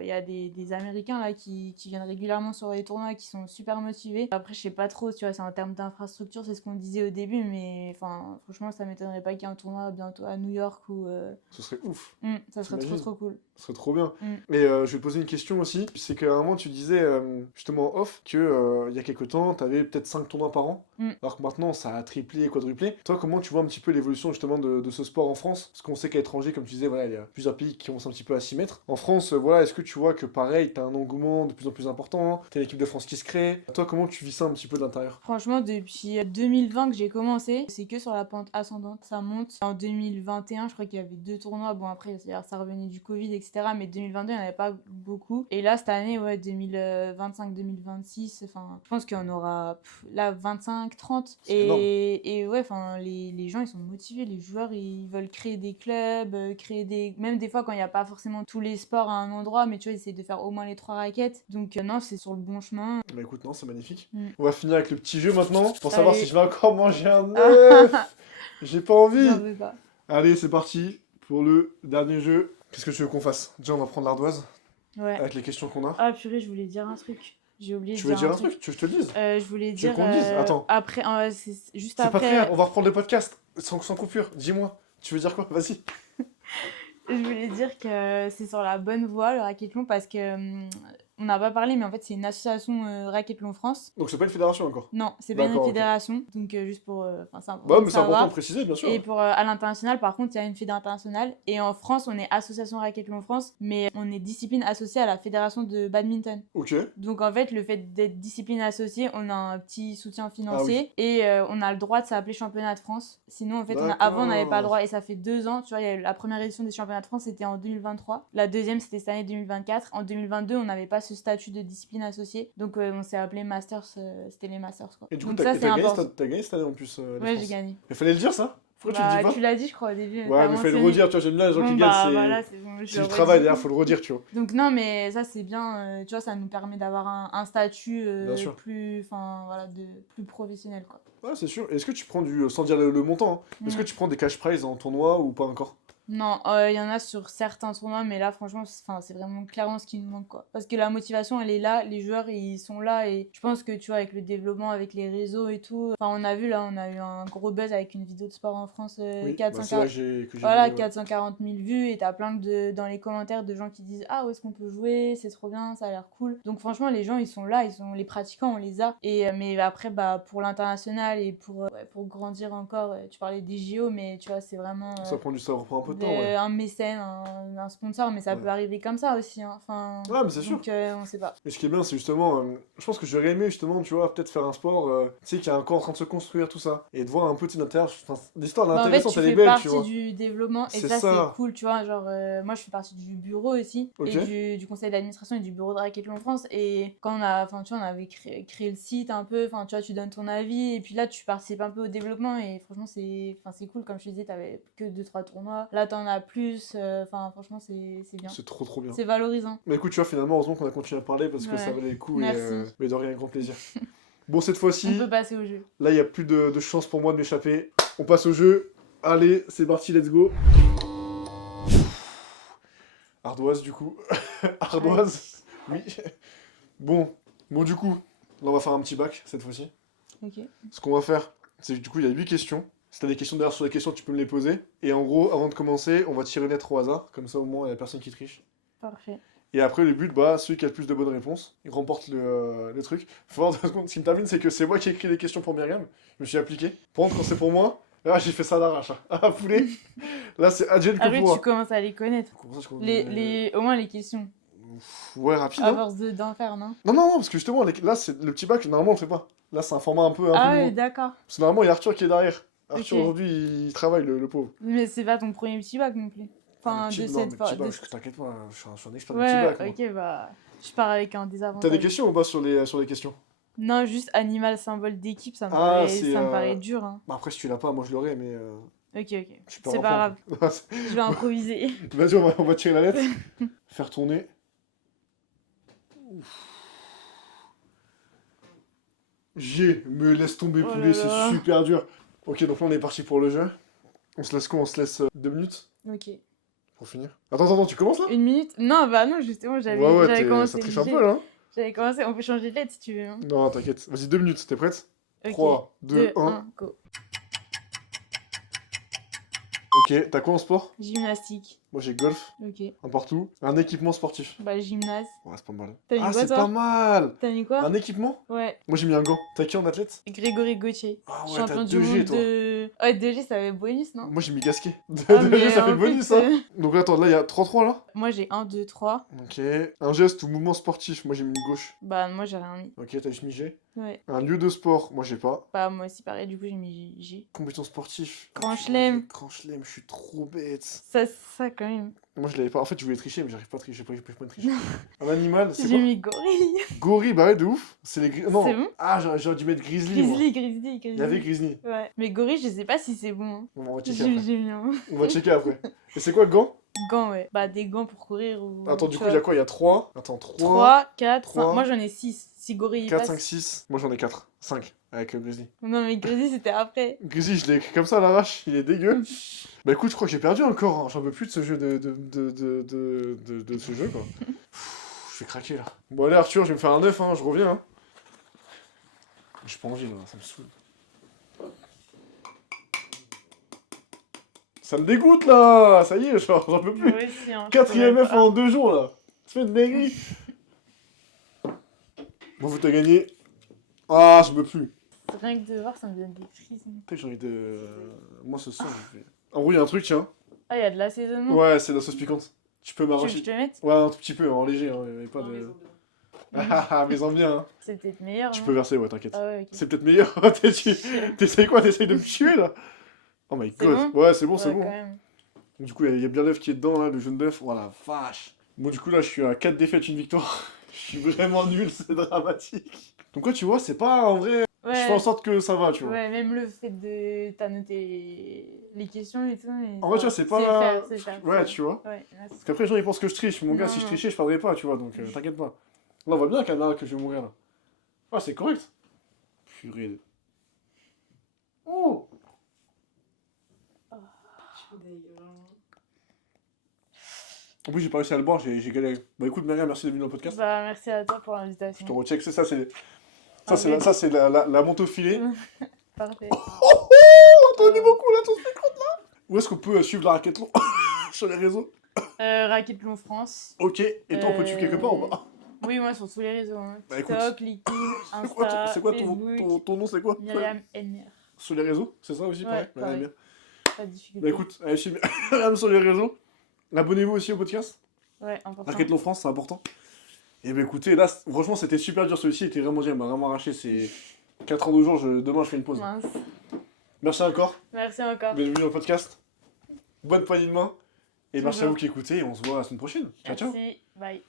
il y a des Américains là qui viennent régulièrement sur les tournois et qui sont super motivés. Après, je sais pas trop, tu vois, c'est en termes d'infrastructure, c'est ce qu'on disait au début, mais enfin, franchement, ça m'étonnerait pas qu'il y ait un tournoi bientôt à New York ou. Ce serait ouf. Ça serait trop T'imagines? trop cool. Ce serait trop bien. Mm. Et je vais te poser une question aussi. C'est qu'à un moment, tu disais, justement, off, que il y a quelques temps, t'avais peut-être 5 tournois par an. Mm. Alors que maintenant, ça a triplé, quadruplé. Toi, comment tu vois un petit peu l'évolution, justement, de ce sport en France? Parce qu'on sait qu'à l'étranger, comme tu disais, voilà, il y a plusieurs pays qui commencent un petit peu à s'y mettre. En France, voilà, est-ce que tu vois que, pareil, t'as un engouement de plus en plus important? T'as l'équipe de France qui se crée. Toi, comment tu vis ça un petit peu de l'intérieur? Franchement, depuis 2020 que j'ai commencé, c'est que sur la pente ascendante, ça monte. En 2021, je crois qu'il y avait 2 tournois. Bon, après, ça revenait du Covid, etc. Mais 2022, il n'y en avait pas beaucoup. Et là, cette année, ouais, 2025-2026, enfin, je pense qu'il y en aura là 25-30. C'est énorme. Et ouais, enfin, les gens, ils sont motivés. Les joueurs, ils veulent créer des clubs, créer des. Même des fois, quand il n'y a pas forcément tous les sports à un endroit, mais tu vois, ils essaient de faire au moins les 3 raquettes. Donc, non, c'est sur le bon chemin. Bah écoute, non, c'est magnifique. Mm. On va finir avec le petit jeu maintenant, pour savoir Allez. si je vais encore manger un œuf. J'ai pas envie. J'en veux pas. Allez, c'est parti pour le dernier jeu. Qu'est-ce que tu veux qu'on fasse? Déjà, on va prendre l'ardoise Ouais. avec les questions qu'on a. Ah purée, je voulais dire un truc. J'ai oublié Tu de veux dire dire un truc? Tu veux que je te le dise? Je voulais Tu veux dire qu'on le dise? Attends. après, c'est juste C'est pas après. très grave, on va reprendre le podcast sans coupure. Dis-moi. Tu veux dire quoi? Vas-y. Je voulais dire que c'est sur la bonne voie le racquethlon parce que on n'a pas parlé, mais en fait c'est une association racquethlon France. Donc, c'est pas une fédération encore. Non, c'est pas une D'accord, ok. fédération, donc juste pour, enfin c'est Bah, important mais de c'est important savoir. de préciser, bien sûr. Et pour à l'international, par contre, il y a une fédération internationale. Et en France, on est association racquethlon France, mais on est discipline associée à la fédération de badminton. Ok. Donc en fait, le fait d'être discipline associée, on a un petit soutien financier Ah et on a le droit de s'appeler championnat de France. Sinon, en fait, D'accord. avant, on n'avait pas le droit et ça fait 2 ans. Tu vois, il y a eu la première édition des championnats de France, c'était en 2023. La deuxième, c'était cette année 2024. En 2022, on n'avait pas ce statut de discipline associée. Donc on s'est appelé Masters, c'était les Masters quoi. Et du coup, Donc ça, c'est important. t'as gagné cette année en plus. les Ouais, j'ai France. gagné. Mais fallait le dire ça? Pourquoi tu le Bah, dis pas? tu l'as dit, je crois, au début. Ouais, t'as mais fallait le mentionné. redire, tu vois, j'aime bien les gens Bon, qui bah, gagnent, voilà, c'est bon, je c'est le du redis. travail derrière, faut le redire, tu vois. Donc non, mais ça c'est bien, tu vois, ça nous permet d'avoir un statut Bien sûr. plus, enfin voilà, plus professionnel quoi. Ouais, c'est sûr. Est-ce que tu prends sans dire le montant, hein, est-ce que Mm. tu prends des cash prizes en tournoi ou pas encore? Non, il y en a sur certains tournois, mais là, franchement, c'est vraiment clairement ce qui nous manque, quoi. Parce que la motivation, elle est là, les joueurs, ils sont là, et je pense que, tu vois, avec le développement, avec les réseaux et tout, enfin, on a vu, là, on a eu un gros buzz avec une vidéo de sport en France, Oui, bah c'est là 440... que j'ai Voilà, vu, ouais. 440 000 vues, et t'as plein dans les commentaires de gens qui disent ah, où est-ce qu'on peut jouer, c'est trop bien, ça a l'air cool. Donc franchement, les gens ils sont là, les pratiquants, on les a. Mais après, bah, pour l'international et pour grandir encore, tu parlais des JO, mais tu vois, c'est vraiment Ça reprend un peu de temps, ouais. un mécène, un sponsor, mais ça Ouais. peut arriver comme ça aussi, hein. Enfin, Ouais, mais c'est sûr. donc on sait pas. Et ce qui est bien, c'est justement, je pense que j'aurais aimé justement, tu vois, peut-être faire un sport, tu sais, qui est encore en train de se construire, tout ça. Et de voir un peu, tu sais, enfin, l'histoire Bah, en fait, intéressante, tu elle est fais belle, tu partie vois. du développement et C'est ça, c'est ça. cool, tu vois. Genre, moi, je fais partie du bureau aussi Ok. et du conseil d'administration et du bureau de Racquetball France. Et quand enfin, tu vois, on avait créé le site un peu, enfin, tu vois, tu donnes ton avis et puis là, tu participes un peu au développement et franchement, c'est cool. Comme je te disais, t'avais que 2-3 tournois. Là, t'en as plus. Enfin, franchement, c'est bien. C'est trop bien. C'est valorisant. Mais écoute, tu vois, finalement, heureusement qu'on a continué à parler parce que ça Ouais. valait le coup Merci. mais de rien, grand plaisir. Bon, cette On fois-ci, peut passer au jeu. là, il n'y a plus de chance pour moi de m'échapper. On passe au jeu. Allez, c'est parti, let's go. Ardoise, du coup. Ardoise, oui. Bon, du coup, là, on va faire un petit bac cette fois-ci. Ok. Ce qu'on va faire, c'est que du coup, il y a 8 questions. Si t'as des questions derrière sur les questions, tu peux me les poser. Et en gros, avant de commencer, on va tirer une lettre au hasard. Comme ça, au moins, il n'y a personne qui triche. Parfait. Et après, le but, bah, celui qui a le plus de bonnes réponses, il remporte le truc. Faut voir 2 secondes. Ce qui me termine, c'est que c'est moi qui ai écrit les questions pour Myriam. Je me suis appliqué. Par contre, quand c'est pour moi, là, j'ai fait ça à l'arrache. Hein. Ah, poulet. Là, c'est adjel que Après, pour tu commences à les connaître. Comment ça, je connais- Au moins les questions. Ouais, rapide, À hein. force d'en faire, non? Non, parce que justement, là, c'est le petit bac, normalement, on le fait pas. Là, c'est un format un peu Ah ouais, nouveau. d'accord. Parce que normalement, il y a Arthur qui est derrière. Arthur, Ok. aujourd'hui, il travaille, le pauvre. Mais c'est pas ton premier petit bac non plus. Ah, Enfin, de non, cette mais fois. petit bac, t'inquiète pas, je suis un expert du petit Ouais, bac, moi. ok, bah. Je pars avec un T'as des désavantage. questions ou pas sur les questions? Non, juste animal symbole d'équipe, Ah, c'est. ça me paraît dur, hein. Bah, après, si tu l'as pas, moi je l'aurais, mais. Ok, ok. Je suis pas C'est pas grave. enfant. Je vais improviser. Vas-y, on va tirer la lettre. Faire tourner. Me laisse tomber, Oh poulet, là c'est là. super dur. Ok, donc là, on est parti pour le jeu. On se laisse quoi? On se laisse 2 minutes Ok. pour finir. Attends, tu commences là? 1 minute? Non, bah non, justement, Ouais, j'avais ça commencé triche le un peu jet. là. Hein. J'avais commencé, on peut changer de lettre si tu veux, hein. Non, t'inquiète. Vas-y, 2 minutes, t'es prête? Ok. 3, 2, 2, 1. 1, go. Ok, t'as quoi en sport? Gymnastique. Moi j'ai golf, Ok. un partout. Un équipement sportif. Bah, gymnase. Ouais, c'est pas mal. T'as mis Ah, quoi, c'est toi? pas mal! T'as mis quoi? Un équipement? Ouais. Moi j'ai mis un gant. T'as qui en athlète? Grégory Gauthier. Ah ouais, t'as Champion du 2G monde toi. de. Ouais, 2G, ça avait bonus, non? Moi j'ai mis Gasquet. Ah, 2G, mais ça fait en bonus, fait, hein. Donc attends, là il y a 3-3 là? moi j'ai 1, 2, 3. Ok. Un geste ou mouvement sportif, moi j'ai mis une gauche. Bah, moi j'ai rien mis. Ok, t'as juste mis G. Ouais. Un lieu de sport, moi j'ai pas. Bah, moi aussi pareil, du coup j'ai mis J. Compétence sportive. Grand chelem. Grand chelem, je suis trop bête. Ça quand même. Moi je l'avais pas. En fait, je voulais tricher, mais j'arrive pas à tricher. J'ai pas de tricher. Un animal, c'est J'ai quoi? mis gorille. Gorille, bah ouais, de ouf. C'est les Non. C'est bon? Ah, j'aurais dû mettre grizzly. Moi. Grizzly. Il y avait grizzly. Ouais. Mais gorille, je sais pas si c'est bon, hein. On va checker après. J'ai mis un. On va checker après. Et c'est quoi, gant? Gants, ouais. Bah, des gants pour courir ou. Attends, du tu coup, il y a vois. quoi? Il y a 3. Attends, 3, 3, 4, 5. 3, Moi j'en ai 6. Si gorille 4, passe. 5, 6. Moi j'en ai 4. 5 avec le grizzly. Non, mais grizzly c'était après. Grizzly, je l'ai écrit comme ça à l'arrache. Il est dégueu. Bah écoute, je crois que j'ai perdu encore. Hein. J'en peux plus de ce jeu de ce jeu, quoi. Je vais craquer là. Bon, allez, Arthur, je vais me faire un 9, hein. Je reviens. Hein. J'ai pas envie là, ça me saoule. Ça me dégoûte là. Ça y est, j'en peux plus. Ouais, si, hein, je 4ème pourrais F pas. en 2 jours là. Tu fais de dinguerie. Bon, vous t'as gagné. Ah, je peux plus. Rien que de voir, ça me donne des frissons. Putain, j'ai envie de. Moi ce soir, je vais. En gros, il y a un truc, tiens. Ah, il y a de l'assaisonnement. Ouais, c'est de la sauce piquante. Tu peux Tu veux que m'arracher. je te mette? Ouais, un tout petit peu, en léger, hein. Y a pas de. Ah, mais en bien, hein. C'est peut-être meilleur. Tu hein. peux verser, ouais, t'inquiète. Ah ouais, ok. C'est peut-être meilleur. T'essayes quoi? T'essayes de me tuer là? Oh my C'est god. bon Ouais, c'est bon, c'est Ouais, bon. quand même. Du coup, il y a bien l'œuf qui est dedans là, le jaune d'œuf. Oh la vache. Bon, du coup, là, je suis à 4 défaites, une victoire. Je suis vraiment nul, c'est dramatique. Donc, quoi, tu vois, c'est pas en vrai. Je Ouais. fais en sorte que ça va, tu vois. Ouais, même le fait de. T'as noté les questions et tout. Mais En vrai, tu vois, c'est pas. C'est faire. Ouais, tu vois. Ouais, là, Parce qu'après, les gens ils pensent que je triche. Mon gars, Non, si je non. trichais, je perdrais pas, tu vois. Donc, t'inquiète pas. Là, on voit bien quand même que je vais mourir là. Ah, c'est correct. Purée. de- Oh! Je suis dégueu, vraiment. En plus, j'ai pas réussi à le boire, j'ai galéré. Bah écoute, Myriam, merci d'être venue dans le podcast. Bah, merci à toi pour Je te l'invitation. recheck, c'est ça, c'est. Ah, mais- Ça, c'est la monte au filet. Parfait. Attends, on est beaucoup là, ton spectre là. Où est-ce qu'on peut suivre la raquette long sur les réseaux? Racquethlon France. Ok, et toi, on peut te suivre quelque part ou pas? Oui, moi sur tous les réseaux. Hein. Bah, écoute. TikTok, LinkedIn, C'est quoi Insta, Facebook, ton nom, c'est quoi? Myriam Elmire. Sur les réseaux, c'est ça aussi, Ouais, pareil? pareil. bien. Pas de difficulté. Bah écoute, allez suivre Myriam sur les réseaux. Abonnez-vous aussi au podcast. Ouais, important. Raquette long France, c'est important. Et bah écoutez, là, franchement, c'était super dur celui-ci, il était vraiment dur, il m'a vraiment arraché. C'est 4 ans de jour, demain je fais une pause. Mince. Merci encore, Merci encore. bienvenue dans le podcast. Bonne poignée de main. Et merci à Toujours. vous qui écoutez, et on se voit la semaine prochaine. Ciao, ciao. Merci. Bye.